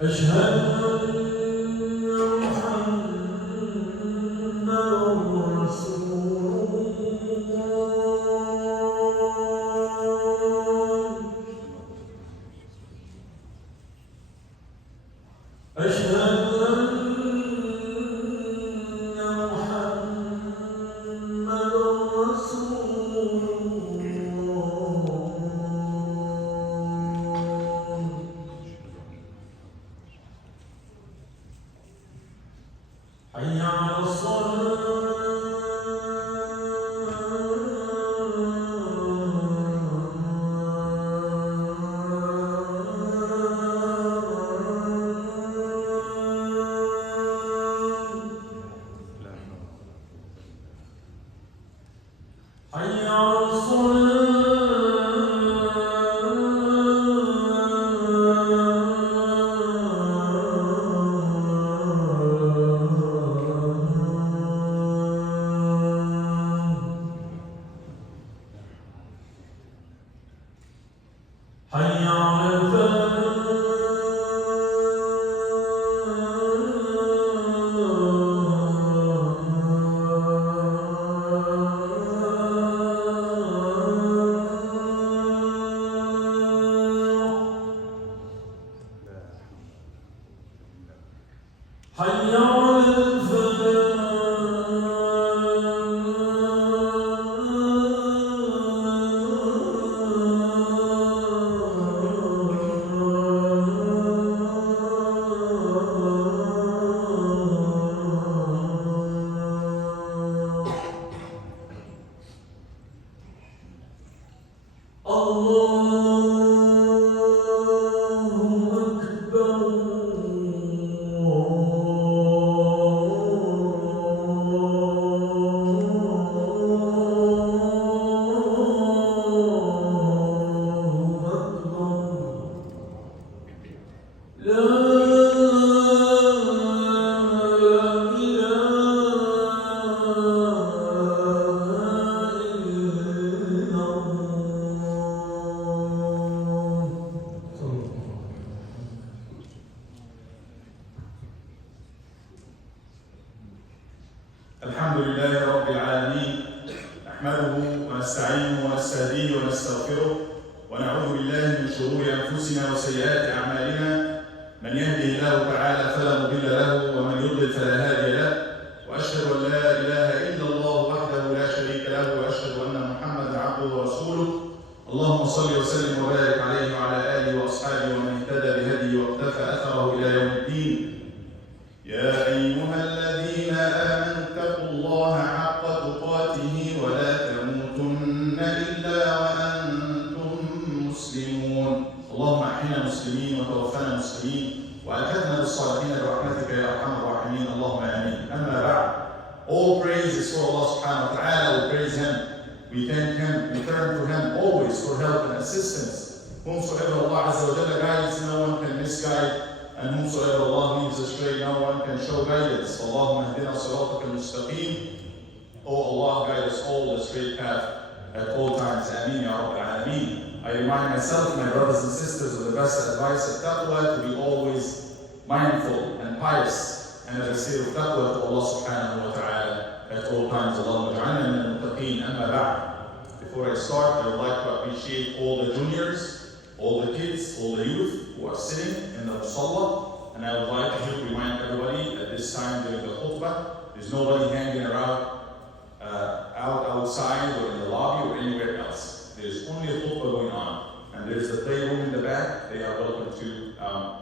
أشهد أن محمدًا رسول الله. أشهد أن محمدًا رسول الله. حي على حي على حي على حي على الحمد لله رب العالمين، نحمده ونستعينه ونستهديه ونستغفره ونعوذ بالله من شرور انفسنا وسيئات اعمالنا، من يهده الله تعالى فلا مضل له ومن يضلل فلا هادي له، واشهد ان لا اله الا الله وحده لا شريك له، واشهد ان محمدا عبده ورسوله. اللهم صل وسلم وبارك عليه وعلى اله واصحابه ومن اهتدى بهديه واقتفى اثره الى يوم الدين. يا ايها الذين امنوا اتقوا الله حق تقاته ولا تموتن الا وانتم مسلمون. اللهم احينا مسلمين وتوفنا مسلمين والحقنا بالصالحين برحمتك يا ارحم الراحمين. اللهم امين. اما بعد. All praise is for Allah subhanahu wa ta'ala. We praise Him, we thank Him, we turn to Him always for help and assistance. Whomsoever Allah Azza wa Jalla guides, no one can misguide, and whomsoever Allah leaves astray, no one can show guidance. Allahumma hdina siratak al-mustaqim. Oh Allah, guide us all the straight path at all times. Ameen ya Rabbil Alameen. I remind myself, my brothers and sisters, of the best advice of taqwa, to be always mindful and pious, and as a state of taqwa to Allah subhanahu wa ta'ala at all times. Allahumma ja'alna min al-muttaqeen. Amma ba'd. Before I start, I would like to appreciate all the juniors, all the kids, all the youth who are sitting in the musalla, and I would like to remind everybody at this time during the khutbah, there's nobody hanging around outside or in the lobby or anywhere else. There's only a khutbah going on, and there's the playroom in the back. They are welcome to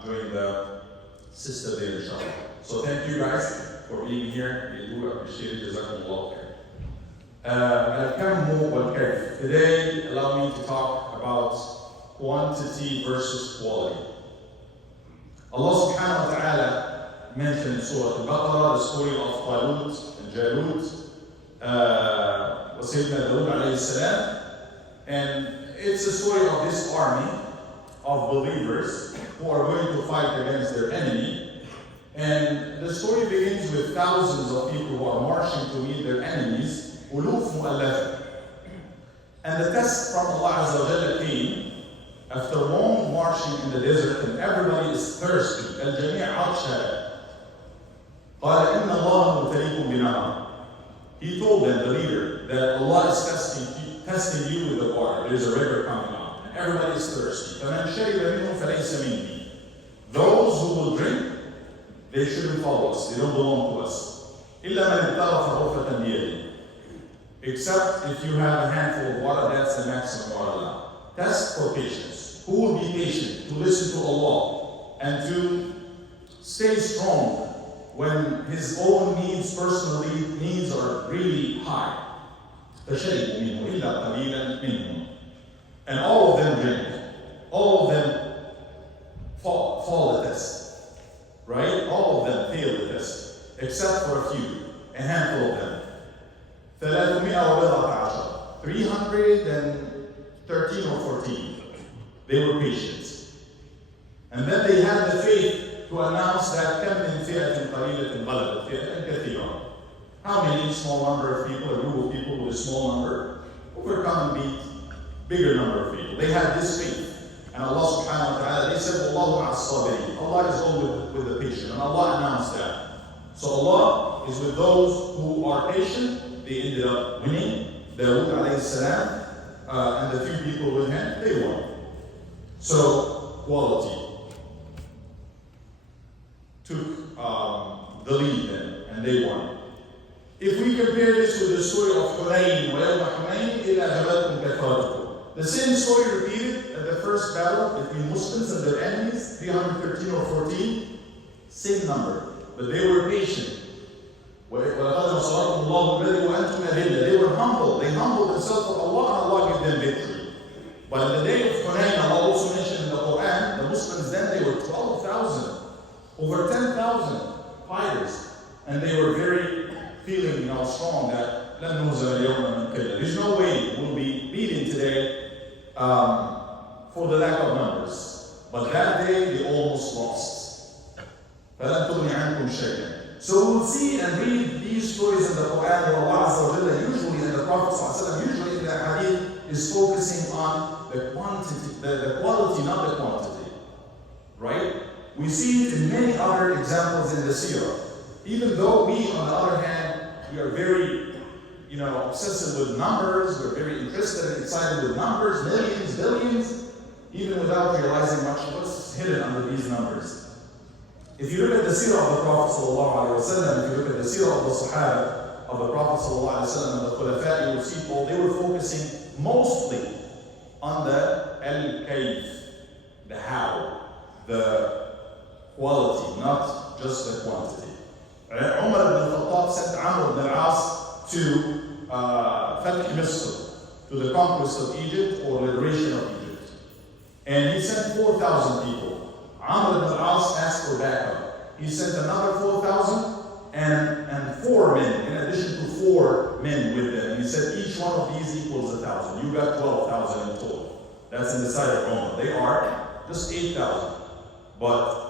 join the sister there, inshallah. So thank you guys for being here. We do appreciate it. Jazakumullah khair. Al-Kammu wal-Kayf. Today, allow me to talk about quantity versus quality. Allah subhanahu wa ta'ala mentioned in Surah Al-Baqarah the story of Talut and Jalut, Sayyidina Dawood alayhi salam, and it's a story of this army of believers who are going to fight against their enemy. And the story begins with thousands of people who are marching to meet their enemies, uluf mu'allaf. And the test from Allah Azza wa Jalla came After long marching in the desert and everybody is thirsty, الجميع عطشان. قال إن الله مبتليكم بنهر. He told them, the leader, that Allah is testing you with the water. There's a river coming up, and everybody is thirsty. فمن شرب منه فليس مني. Those who will drink, they shouldn't follow us. They don't belong to us. إلا من اغترف غرفة بيده. Except if you have a handful of water, that's the maximum water allowed. Test for patience. Who will be patient to listen to Allah and to stay strong when his own needs, personal needs, are really high? فشربوا منه إلا قليلا منهم. And all of them drink. All of them fall the test. Right? All of them fail the test. Except for a few. A handful of them. 313 or 14. They were patient. And then they had the faith to announce that كم من فئة قليلة غلبت فئة كثيرة. How many small number of people, a group of people with a small number, overcome and beat bigger number of people. They had this faith. And Allah subhanahu wa ta'ala, they said, Wallahu ma'as sabirin. Allah is all with the patient. And Allah announced that. So Allah is with those who are patient. They ended up winning. Dawood alayhi salam and the few people with him, they won. So, quality took the lead then, and they won. If we compare this with the story of Hunayn, the same story repeated at the first battle between Muslims and their enemies, 313 or 14, same number, but they were patient. They were humble. They humbled themselves to Allah, and Allah gave them victory. But in the day of Hunayn, Allah also mentioned in the Quran, the Muslims then, they were 12,000, over 10,000 fighters, and they were very feeling strong that there's no way we'll be beaten today for the lack of numbers. But that day, they almost lost. So we'll see and read these stories in the Quran where Allah Azza wa Jalla usually, and the Prophet usually in the hadith, is focusing on the quantity, the quality, not the quantity. Right? We see it in many other examples in the seerah. Even though we, on the other hand, we are very, obsessive with numbers, we're very interested and excited with numbers, millions, billions, even without realizing much what's hidden under these numbers. If you look at the seerah of the Prophet ﷺ, if you look at the seerah of the Sahaba of the Prophet ﷺ and the Khulafa, you will see they were focusing mostly on the al-kayf, the how, the quality, not just the quantity. Umar ibn Khattab sent Amr ibn al-As to Fath Misr, to the conquest of Egypt or liberation of Egypt. And he sent 4,000 people. Amr ibn al-As asked for backup. He sent another 4,000 and 4 men, in addition to 4 men with them. He said each one of these equals 1,000. You got 12,000 in total. That's in the side of Umar. They are just 8,000. But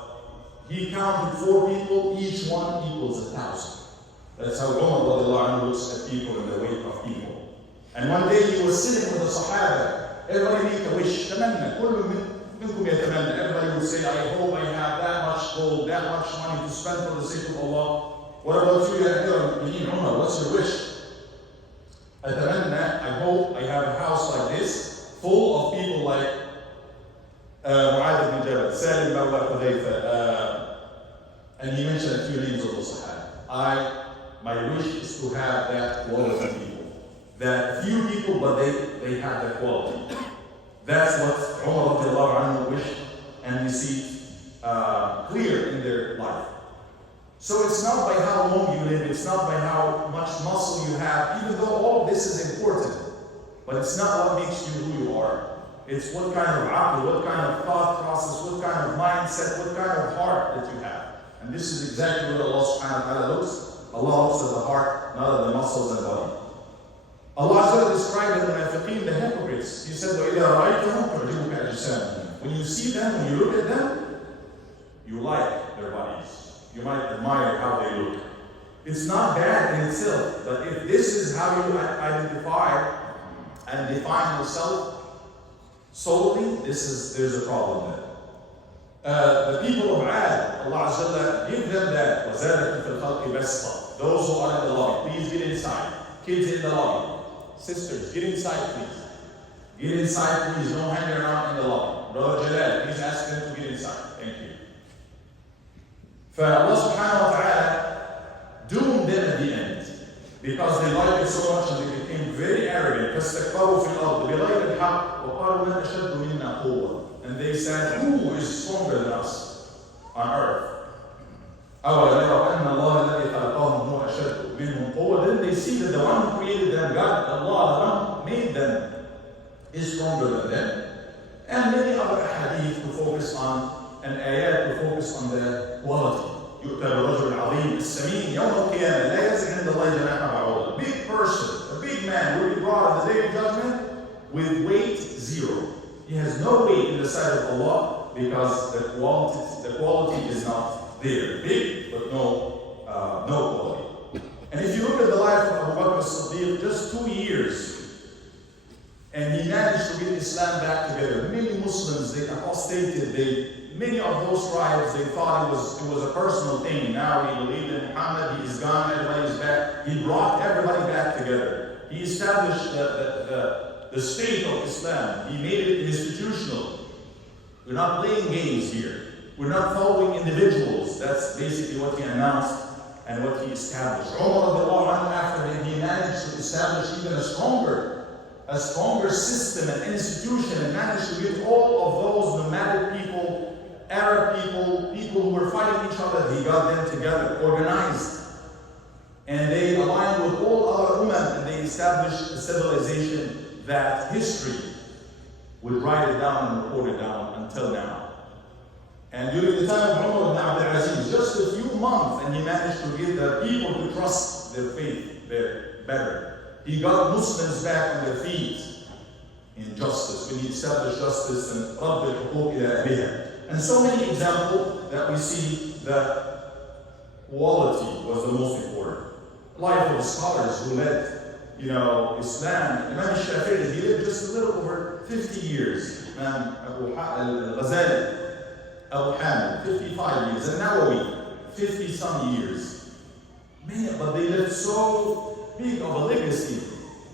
he counted 4 people, each one equals 1,000. That's how Umar looks at people and the weight of people. And one day he was sitting with the Sahaba. Everybody make a wish. Everybody would say, I hope I have that much gold, that much money to spend for the sake of Allah. What about you, Umar? What's your wish? I hope I have a house like this, full of people like Mu'adh ibn Jabal, Salim Mawla Hudayfa, and he mentioned a few names of the Sahaba. My wish is to have that quality of people. That few people, but they have that quality. That's what Umar wished, and we see clear in their life. So it's not by how long you live, it's not by how much muscle you have, even though all of this is important. But it's not what makes you who you are. It's what kind of aql, what kind of thought process, what kind of mindset, what kind of heart that you have. And this is exactly what Allah subhanahu wa ta'ala looks. Allah looks at the heart, not at the muscles and body. Allah described the munafiqeen, the hypocrites. He said, when you see them, when you look at them, you like their bodies. You might admire how they look. It's not bad in itself, but if this is how you identify and define yourself, solely, there's a problem there. The people of Ad, Allah Azza wa Jalla, give them that. وَزَادَكُمْ فِي الْخَلْقِ بَسْطًا. Those who are in the lobby, please get inside. Kids in the lobby. Sisters, get inside, please. Get inside, please. Don't hang around in the lobby. Brother Jalal, please ask them to get inside. Thank you. فالله subhanahu wa ta'ala doomed them at the end because they liked it so much and they became very arrogant. فَاسْتَكْبَرُوا فِي الْأَرْضِ بِغَيْرِ الْحَقِّ وَقَالُوا مَنْ أَشَدُّ مِنَّا قُوَّةً. And they said, who is stronger than us on earth? أَوَلَمْ يَرَوْا أَنَّ اللَّهَ الَّذِي خَلَقَهُمْ هُوَ أَشَدُّ مِنْهُمْ قُوَّةً. Then they see that the one who created them, God, Allah, the one who made them, is stronger than them. And many other hadith to focus on, and ayat to focus on the quality. يُؤْتَى بِرَجُلٍ عَظِيمٍ السَّمِينٍ يَوْمَ الْقِيَامَةِ لَا يَزِعْ عِنْدَ اللَّهِ جَنَاحَ بَعُوضٍ. A big person, a big man will be brought on the day of judgment with weight 0. He has no weight in the sight of Allah because the quality is not there. Big, but no quality. And if you look at the life of Abu Bakr as-Siddiq, just 2 years, and he managed to get Islam back together. Many Muslims, they apostated. Many of those tribes, they thought it was a personal thing. Now we believe in Muhammad, he is gone, everybody is back. He brought everybody back together. He established the state of Islam. He made it institutional. We're not playing games here. We're not following individuals. That's basically what he announced and what he established. Umar, after that, he managed to establish even a stronger system and institution, and managed to get all of those nomadic people, Arab people who were fighting each other, he got them together, organized. And they aligned with all other ummah, and they established a civilization that history would write it down and report it down until now. And during the time of Umar ibn Abdul Aziz, just a few months, and he managed to get the people to trust their faith better. He got Muslims back on their feet in justice, when he established justice and رَبِّ الْحُقُوقِ إِلَى أَهْلِهَا. And so many examples that we see that quality was the most important. Life of scholars who led Islam. Imam Shafi'i, he lived just a little over 50 years. Imam Al-Ghazali, Abu Hamid, 55 years. And Nawawi, 50-some years. But they lived so big of a legacy.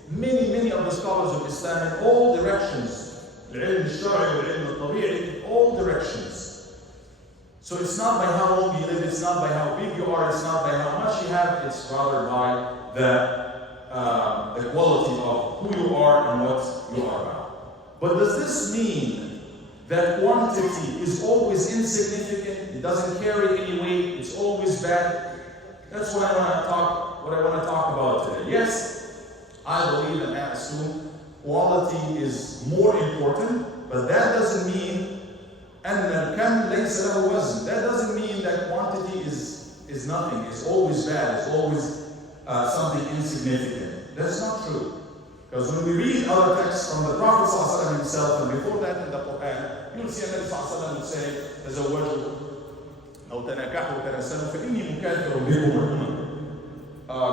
Many of the scholars of Islam in all directions, العلم الشرعي والعلم الطبيعي, all directions. So it's not by how long you live, it's not by how big you are, it's not by how much you have, it's rather by the quality of who you are and what you are about. But does this mean that quantity is always insignificant? It doesn't carry any weight, it's always bad? That's what I want to talk about today. Yes, I believe and I assume quality is more important, but that doesn't mean that doesn't mean that quantity is nothing, it's always bad, it's always something insignificant. That's not true. Because when we read other texts from the Prophet ﷺ himself, and before that in the Quran, you'll see Nabi ﷺ would say, تزوجوا أو تناكحوا تناسلوا فإني مكاثر بكم.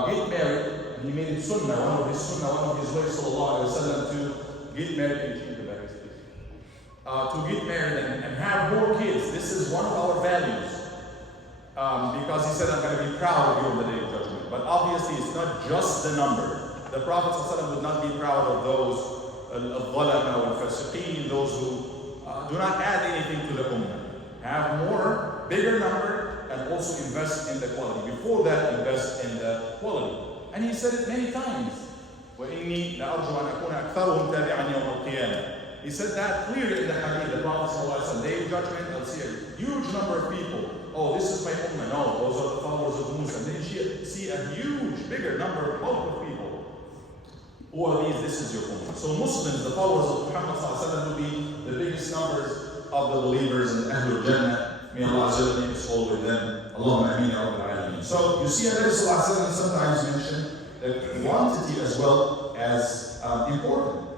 Get married, and he made it sunnah, one of his ways, sallallahu alayhi wa sallam, to get married. To get married and have more kids. This is one of our values. Because he said, I'm going to be proud of you on the day of judgment. But obviously, it's not just the number. The Prophet ﷺ would not be proud of those al-dhalama wal-fasiqeen, those who do not add anything to the ummah. Have more, bigger number, and also invest in the quality. Before that, invest in the quality. And he said it many times. وَإِنِّي لَأَرْجُو أَنْ أَكُونَ أَكْثَرُهُمْ تَابِعًا يَوْمَ الْقِيَامَةِ. He said that clearly in the hadith. The Prophet ﷺ, day of judgment, you'll see a huge number of people. Oh, this is my ummah. No, those are the followers of Musa. And then you see a huge, bigger number of multiple people. Who are these? This is your ummah. So Muslims, the followers of Muhammad ﷺ, will be the biggest numbers of the believers in Ahlul Jannah. May Allah Azza make us all with them. Allahumma ameen ya Rabbil Alameen. So you see, Nabi ﷺ sometimes mention the quantity as well as important.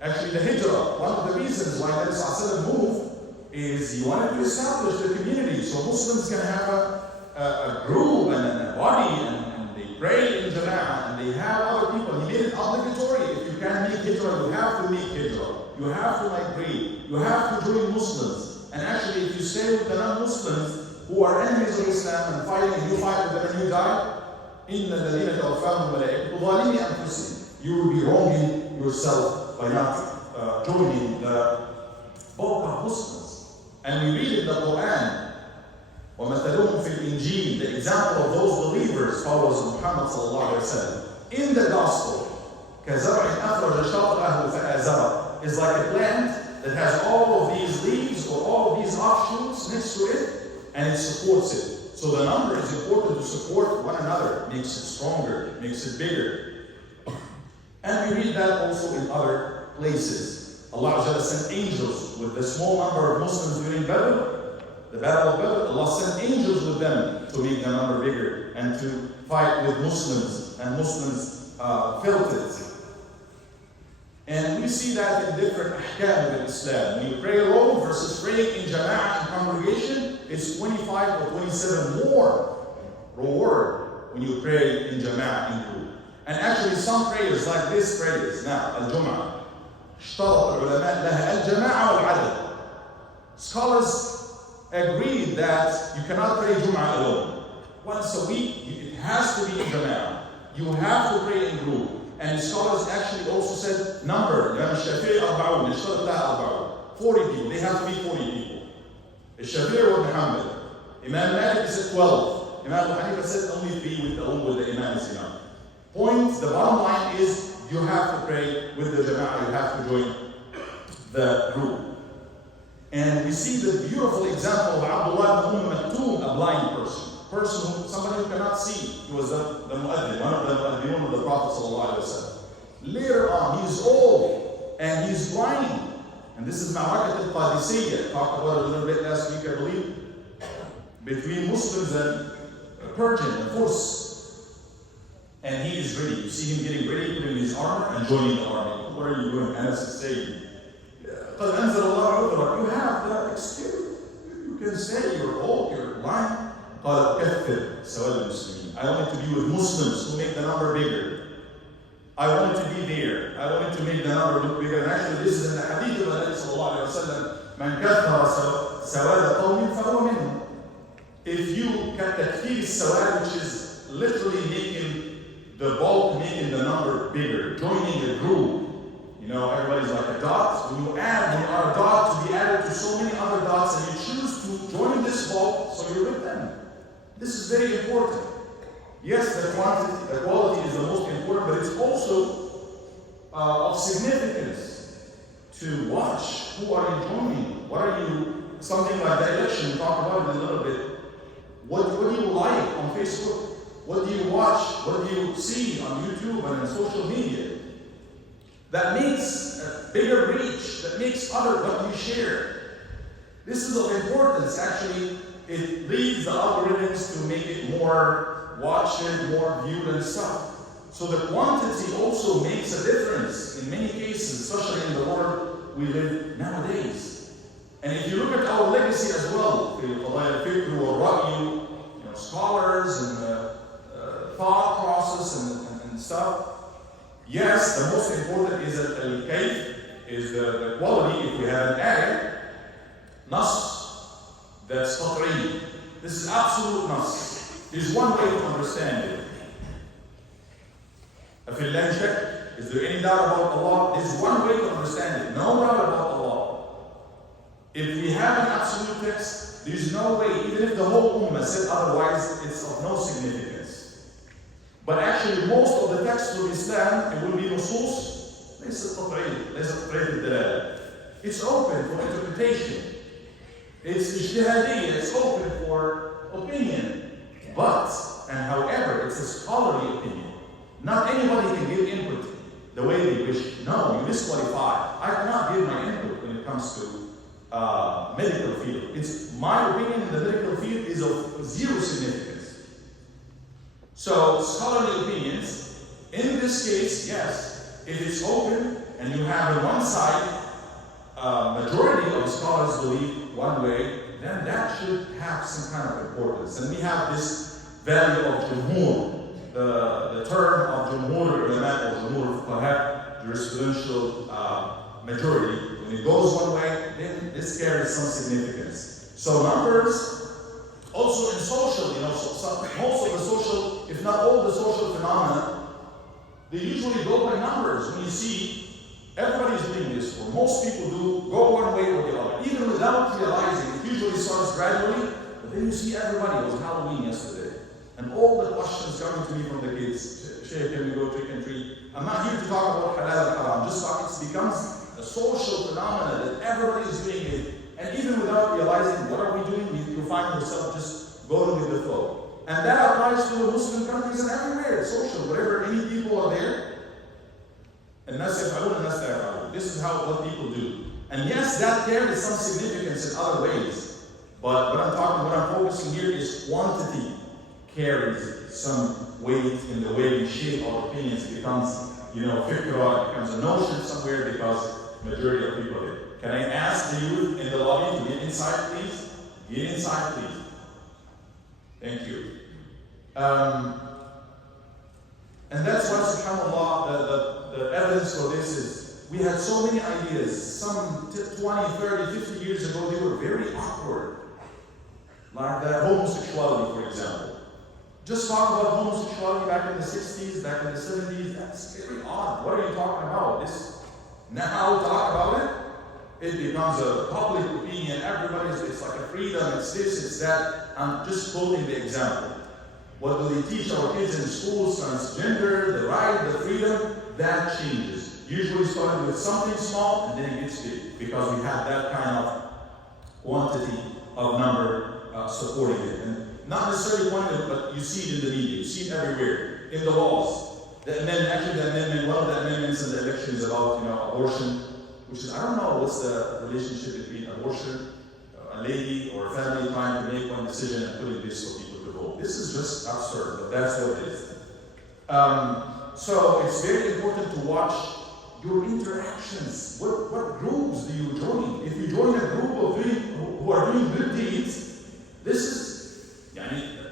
Actually, the hijrah, one of the reasons why Nabi ﷺ moved is he wanted to establish the community so Muslims can have a group and a body and they pray in Jama'ah and they have other people. He made it obligatory. If you can't make hijrah, you have to make hijrah. You have to migrate. you have to join Muslims. And actually, if you stay with the non-Muslims who are enemies of Islam and fighting, and you fight with them and you die, إِنَّ الَّذِينَ تَوَفَّاهُمُ الْمَلَائِكَةُ ظَالِمِي أَنفُسِهِمْ, you will be wronging yourself by not joining the bulk of Muslims. And we read in the Quran, وَمَثَلُهُمْ فِي الْإِنْجِيلِ, the example of those believers, followers of Muhammad sallallahu alaihi wasallam, in the gospel, كَزَرْعٍ أَخْرَجَ شَطْأَهُ فَآزَرَهُ, is like a plant that has all of these leaves or all of these offshoots next to it, and it supports it. So the number is important to support one another, makes it stronger, makes it bigger. And we read that also in other places. Allah Jalla sent angels with the small number of Muslims during Badr, the Battle of Badr. Allah sent angels with them to make the number bigger and to fight with Muslims, and Muslims felt it. And we see that in different ahkam of Islam. When you pray alone versus praying in jama'ah and congregation, it's 25 or 27 more reward when you pray in jama'ah in group. And actually some prayers like this prayers, now, al-Jum'ah, اشترط العلماء لها الجماعة والعدد. Scholars agreed that you cannot pray Jum'ah alone. Once a week, it has to be in jama'ah. You have to pray in group. And scholars actually also said number. Imam Shafi'i 40, اشترط لها 40 people. They have to be 40 people. Shafi'i wa Muhammad. Imam Malik said 12. Imam Abu Hanifa said only 3 with the Imam is enough. Point, the bottom line is you have to pray with the jama'ah, you have to join the group. And we see the beautiful example of Abdullah ibn Maktoum, a blind person, somebody who cannot see. He was the mu'adhin, one of the mu'adhinun of the Prophet ﷺ. Later on, he's old and he's blind. And this is Ma'arakat al-Qadisiyya. Talked about it a little bit last week, I believe, between Muslims and Persian and Furs. And he is ready. You see him getting ready, putting his armor and joining the army. What are you doing? Anas is saying, قَدْ أَنزَلَ اللَّهُ عُذْرًا. You have the excuse. You can say you're old, you're blind. قَالَ كَثِّرْ سَوَادِ الْمُسْلِمِينَ. I wanted to be with Muslims who make the number bigger. I wanted to be there. I wanted to make the number look bigger. And actually, this is in the hadith of the Nabi sallallahu alayhi wa sallam. مَنْ كَثَّرَ سَوَادَ قَوْمٍ فَهُوَ مِنْهُمْ. If you can takfir sawad, which is literally making the bulk, making the number bigger, joining a group. You know, everybody's like a dot. When you are a dot to be added to so many other dots, and you choose to join this bulk, so you're with them. This is very important. Yes, the quality is the most important, but it's also of significance to watch. Who are you joining? What are you, something like the election, we talked about it a little bit. What do you like on Facebook? What do you watch? What do you see on YouTube and on social media? That makes a bigger reach, that makes other what you share. This is of importance. Actually, it leads the algorithms to make it more watched, more viewed and stuff. So the quantity also makes a difference in many cases, especially in the world we live nowadays. And if you look at our legacy as well, scholars and thought process and stuff. Yes, the most important is that al-kayf is the quality. If we have an ayah, nas, that's qat'i. This is absolute nas. There's one way to understand it. Afillah shak, is there any doubt about Allah? There's one way to understand it. No doubt about Allah. If we have an absolute text, there's no way, even if the whole ummah said otherwise, it's of no significance. But actually, most of the texts of Islam, it will be nusus, it's open for interpretation. It's ijtihadiyya, it's open for opinion. But, and however, it's a scholarly opinion. Not anybody can give input the way they wish. No, you disqualify. I cannot give my input when it comes to medical field. It's my opinion in the medical field is of zero significance. So scholarly opinions, in this case, yes, if it's open and you have on one side majority of scholars believe one way, then that should have some kind of importance. And we have this value of jumhur, the term of jumhur ulama or jumhur fuqaha, jurisprudential majority. When it goes one way, then this carries some significance. So numbers, also in social, most of the social, if not all the social phenomena, they usually go by numbers. When you see everybody's doing this, or most people do, go one way or the other, even without realizing. It usually starts gradually, but then you see everybody. It was Halloween yesterday, and all the questions coming to me from the kids. Sheikh, can we go trick and treat? I'm not here to talk about halal and haram. Just talk. It becomes a social phenomenon that everybody is doing it, and even without realizing what are we doing, you find yourself just going with the flow. And that applies to the Muslim countries and everywhere. Social, wherever any people are there. And this is what people do. And yes, that carries some significance in other ways. But what I'm focusing here is quantity carries some weight in the way we shape our opinions. It becomes, fikrah, it becomes a notion somewhere because majority of people are there. Can I ask the youth in the lobby to get inside, please? Get inside, please. Thank you. And that's why, subhanAllah, the evidence for this is, we had so many ideas. Some 20, 30, 50 years ago, they were very awkward. Like that homosexuality, for example. Just talk about homosexuality back in the 60s, back in the 70s, that's very odd. What are you talking about? Now talk about it? It becomes a public opinion. It's like a freedom, it's this, it's that. I'm just quoting the example. What do they teach our kids in schools? Transgender, the right, the freedom, that changes. Usually starting with something small and then it gets big because we have that kind of quantity of number supporting it. And not necessarily quantity, but you see it in the media, you see it everywhere, in the laws. One of the amendments in the election is about abortion, which is, I don't know what's the relationship between abortion, a lady or a family trying to make one decision and putting this for people to vote. This is just absurd, but that's what it is. So it's very important to watch your interactions. What groups do you join? If you join a group who are doing good deeds, this is, a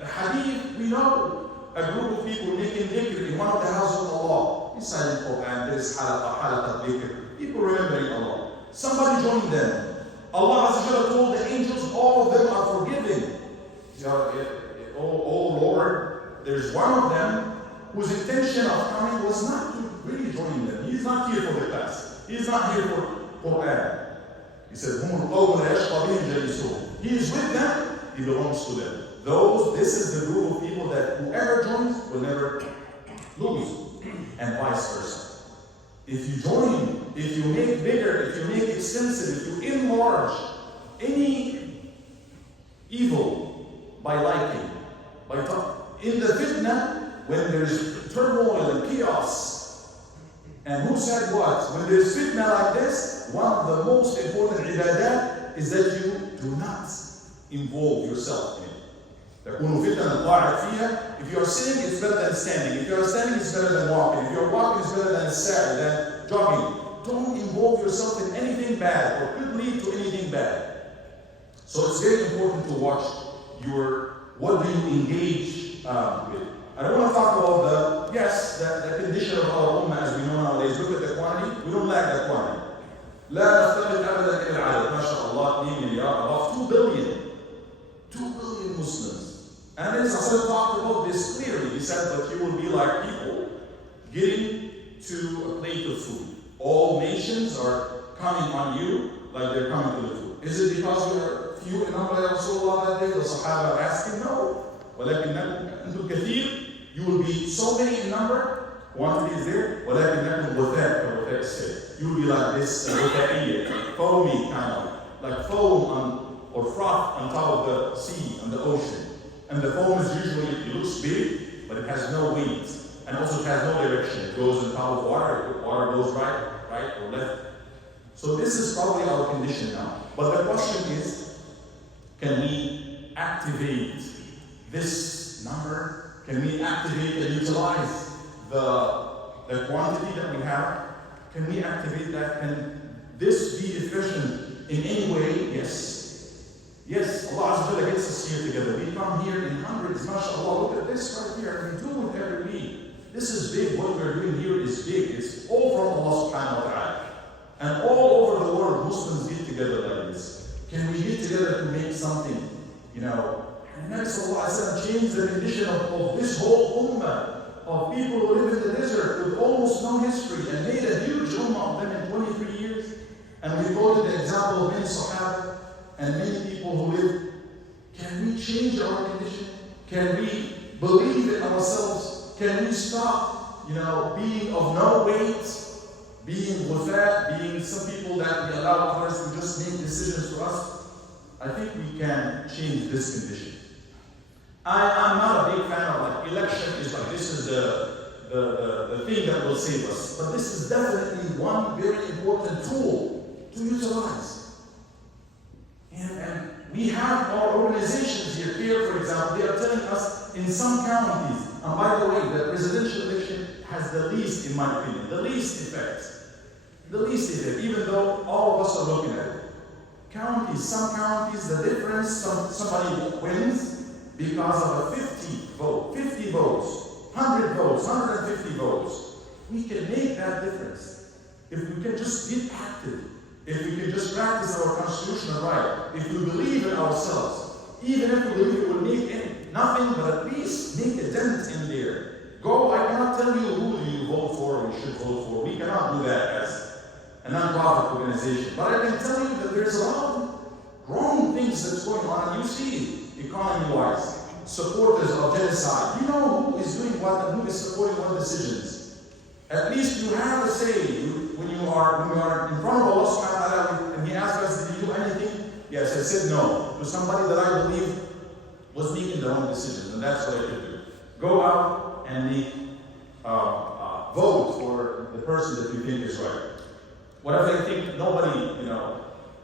hadith, we know a group of people making dhikr in one of the houses of Allah. Reciting Quran, there's halaqah dhikr. People remembering Allah. Somebody joined them. Allah Azza wa Jalla told the angels, all of them are forgiven. Oh Lord, there's one of them whose intention of coming was not to really join them. He's not here for the class. He's not here for Quran. He said, He is with them, he belongs to them. This is the group of people that whoever joins will never lose, and vice versa. If you join, if you make bigger, if you make extensive, if you enlarge any evil by liking, by talking, in the fitna, when there's turmoil and chaos, and who said what? When there's fitna like this, one of the most important ibadat is that you do not involve yourself in it. If you are sitting, it's better than standing. If you are standing, it's better than walking. If you are walking, it's better than jogging. Don't involve yourself in anything bad or could lead to anything bad. So it's very important to watch what do you engage with. I don't want to talk about the condition of our ummah as we know nowadays. Look at the quantity. We don't lack that quantity. لا نفتقد أبدا إلى العدد. ما شاء الله 2 million, above 2 billion. 2 billion Muslims. And then Rasul talked about this clearly. He said that you will be like people getting to a plate of food. All nations are coming on you like they're coming to the food. Is it because we are few in number, Ya Rasulullah, that day? The Sahaba are asking, no. وَلَكِنَّكُمْ أَنْتُمْ كَثِيرٌ. You will be so many in number, quantity is there. وَلَكِنَّكُمْ غُثَاء said. You will be like this, foamy kind of, like foam or froth on top of the sea, on the ocean. And the foam is usually, it looks big, but it has no weight. And also it has no direction. It goes on top of water. Water goes right or left. So this is probably our condition now. But the question is, can we activate this number? Can we activate and utilize the quantity that we have? Can we activate that? Can this be efficient in any way? Yes. Yes, Allah Azza wa Jalla gets us here together. We come here in hundreds, mashallah. Look at this right here. We do it every week. This is big. What we're doing here is big. It's all from Allah subhanahu wa ta'ala. And all over the world, together to make something, And the Nabi Sallallahu Alaihi Wasallam changed the condition of this whole ummah, of people who live in the desert with almost no history, and made a huge ummah of them in 23 years. And we quoted the example of many Sahaba and many people who live. Can we change our condition? Can we believe in ourselves? Can we stop, being of no weight, being wafa, being some people that we allow others to just make decisions for us? I think we can change this condition. I'm not a big fan of election is this is the thing that will save us. But this is definitely one very important tool to utilize. And we have our organizations here, for example, they are telling us in some counties, and by the way, the presidential election has the least, in my opinion, the least effect. The least effect, even though all of us are looking at it. Some counties, the difference, somebody wins because of a 50 votes, 100 votes, 150 votes. We can make that difference. If we can just get active, if we can just practice our constitutional right, if we believe in ourselves, even if we believe it will make nothing, but at least make a dent in there. I cannot tell you who do you vote for or you should vote for. We cannot do that as a non-profit organization. But I can tell you that there's a lot of wrong things that's going on, and you see economy-wise, supporters of genocide. You know who is doing what and who is supporting what decisions. At least you have a say when you are in front of Allah subhanahu wa ta'ala and He asks us, did you do anything? Yes, I said no to somebody that I believe was making the wrong decisions, and that's what I could do. Go out and vote for the person that you think is right. Whatever you think, nobody,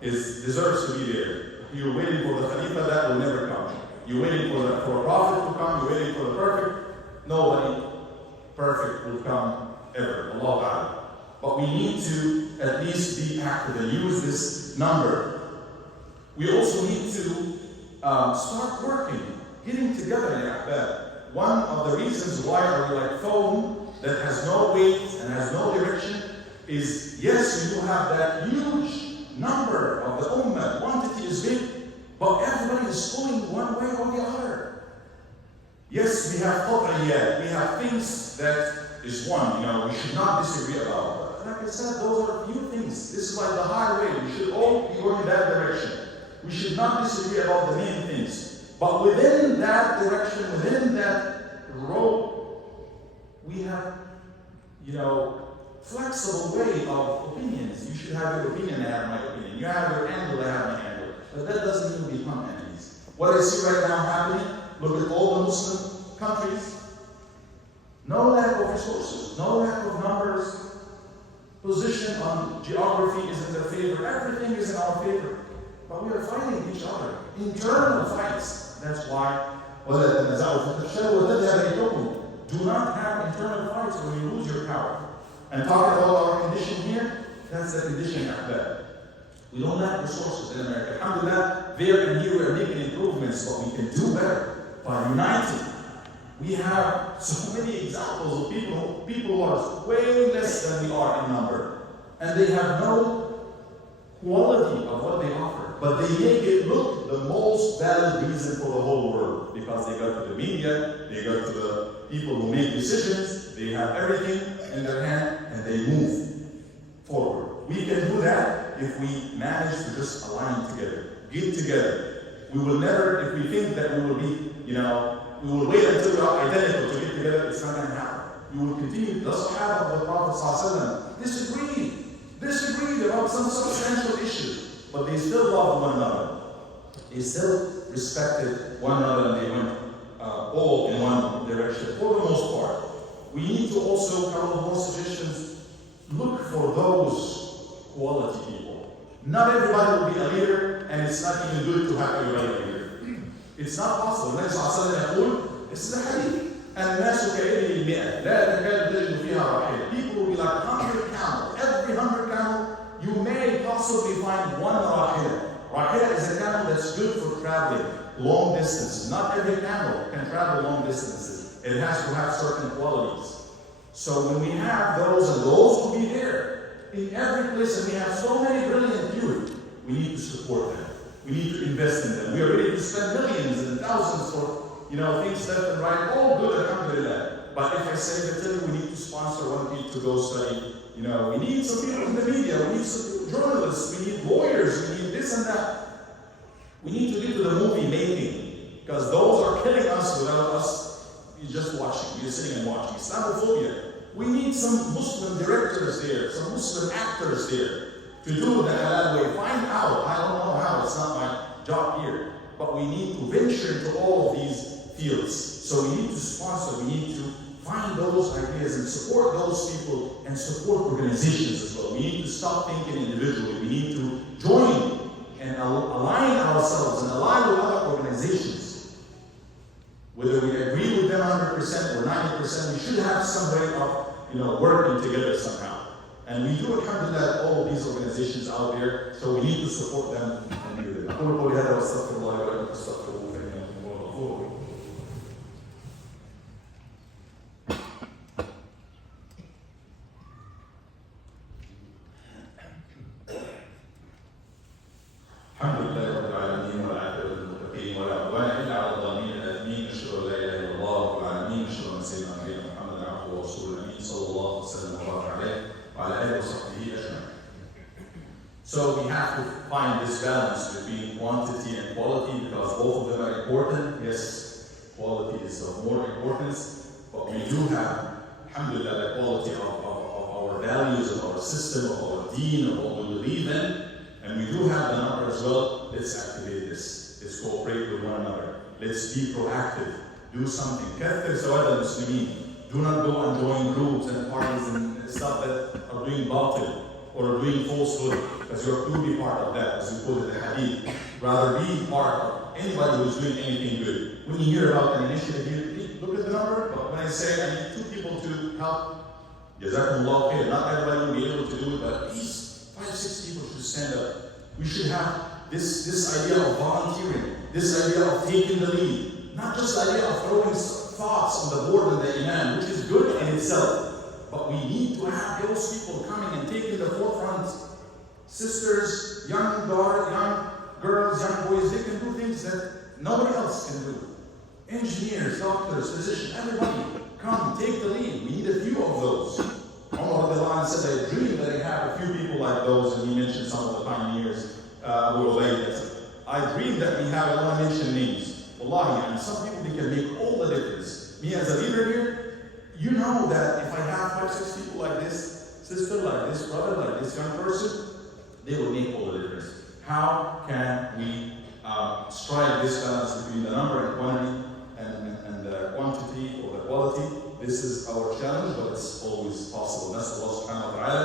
deserves to be there. You're waiting for the Khalifa, that will never come. You're waiting for a prophet to come, you're waiting for the perfect. Nobody perfect will come ever. Allah Ta'ala. But we need to at least be active and use this number. We also need to start working, getting together in Ahbab. One of the reasons why are we like foam that has no weight and has no direction is, yes, you do have that huge number of the ummah, quantity is big, but everybody is pulling one way or the other. Yes, we have qad'iyat, we have things that is one, we should not disagree about. But like I said, those are few things. This is like the highway. We should all be going in that direction. We should not disagree about the main things. But within that direction, within that road, we have, flexible way of opinions. You should have your opinion, I have my opinion. You have your angle, I have my angle. But that doesn't mean we become enemies. What I see right now happening, look at all the Muslim countries. No lack of resources, no lack of numbers. Position on geography is in their favor. Everything is in our favor. But we are fighting each other. Internal fights. That's why. Do not have internal fights when you lose your power. And talking about our condition here, that's the condition of that. We don't lack resources in America. Alhamdulillah, there and here we are making improvements, but we can do better by uniting. We have so many examples of people who are way less than we are in number. And they have no quality of what they offer. But they make it look the most valid reason for the whole world. Because they go to the media, they go to the people who make decisions, they have everything in their hand, and they move forward. We can do that if we manage to just align together, get together. We will never, if we think that we will be, we will wait until we are identical to get together, it's not going to happen. We will continue. The Sahaba of the Prophet ﷺ disagreed about some substantial issues, but they still loved one another. They still respected one another, and they went all in one direction for the most part. We need to also, a couple of more suggestions, look for those quality people. Not everybody will be a leader, and it's not even good to have everybody a leader. It's not possible. النبي صلى الله عليه وسلم يقول, this is a hadith, الناس كإبل المئة لا تكاد تجد فيها راحلة. People will be like 100 camels. Every 100 camel, you may possibly find one rahila. Rahila is a camel that's good for traveling long distances. Not every camel can travel long distances. It has to have certain qualities. So when we have those, and those will be there in every place, and we have so many brilliant youth, we need to support them. We need to invest in them. We are ready to spend millions and thousands for things left and right. All good, alhamdulillah. But if I say that we need to sponsor one kid to go study, we need some people in the media, we need some journalists, we need lawyers, we need this and that. We need to get to the movie making, because those are killing us without us just watching. We're sitting and watching. Islamophobia. We need some Muslim directors there, some Muslim actors there to do the halal way. Find out. I don't know how. It's not my job here. But we need to venture into all of these fields. So we need to sponsor. We need to find those ideas and support those people and support organizations as well. We need to stop thinking individually. We need to join and align ourselves and align with other organizations. Whether we agree with them 100% or 90%, we should have some way of working together somehow. And we do alhamdulillah all of these organizations out there, so we need to support them and do them. أقول قولي هذا وأستغفر الله لي ولكم فاستغفروه فإنه هو الغفور الرحيم. الحمد لله رب العالمين والعاقبة للمتقين ولا عدوان إلا على الظالمين الآثمين. أشهد أن لا إله إلا الله رب العالمين. أشهد أن سيدنا محمدا عبده ورسوله الأمين صلى الله وسلم وبارك عليه وعلى آله وصحبه أجمعين. So we have to find this balance between quantity and quality, because both of them are important. Yes, quality is of more importance, but we do have, alhamdulillah, the quality of our values, of our system, of our deen, of what we believe in. And we do have the number as well. Let's activate this. Let's cooperate with one another. Let's be proactive. Do something. كثر سواد المسلمين. Do not go and join groups and parties and stuff that are doing batil or doing falsehood, because you're to be part of that, as we put it in the hadith. Rather be part of anybody who's doing anything good. When you hear about an initiative, you look at the number. But when I say I need 2 people to help, Jazakumullah khair. Not everybody will be able to do it, but at least 5, 6 people should stand up. We should have this idea of volunteering, this idea of taking the lead, not just the idea of throwing thoughts on the board of the imam, which is good in itself. But we need to have those people coming and taking the forefront. Sisters, young daughters, young girls, young boys, they can do things that nobody else can do. Engineers, doctors, physicians, everybody, come, take the lead. We need a few of those. Umar said, I dream that I have a few people like those, and he mentioned some of the pioneers who were late. I dream that we have, I want to mention names. Wallahi, and some people, they can make all the difference. Me as a leader here, you know that if I have 5, 6 people like this, sister like this, brother like this, young person, they will make all the difference. How can we strike this balance between the number and quantity and the quantity or the quality? This is our challenge, but it's always possible. That's Allah subhanahu wa ta'ala.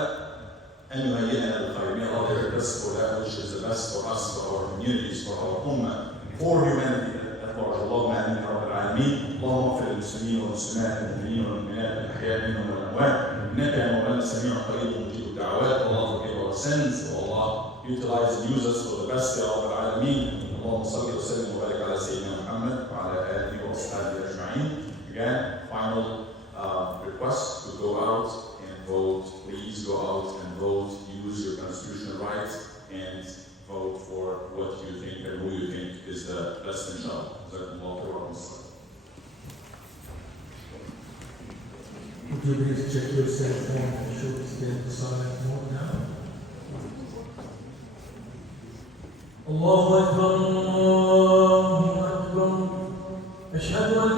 And may Allah be the best for that which is the best for us, for our communities, for our ummah, for humanity at large. Allahumma amin ya rabbil alameen. اللهم اغفر للمسلمين والمسلمات والمؤمنين والمؤمنات الاحياء منهم والاموات انك يا مولانا سميع قريب مجيب الدعوات. اللهم forgive our sins. Allah utilize and use us for the best, ya rabbil alameen. اللهم صل وسلم وبارك على سيدنا محمد وعلى اله واصحابه اجمعين. Again, final request to go out and vote. Please go out and vote. Use your constitutional right and vote for what you think and who you think is the best inshallah. Would you please check your cell phone and show us the silent mode now? Allahu Akbar, Allahu Akbar. Ashhadu an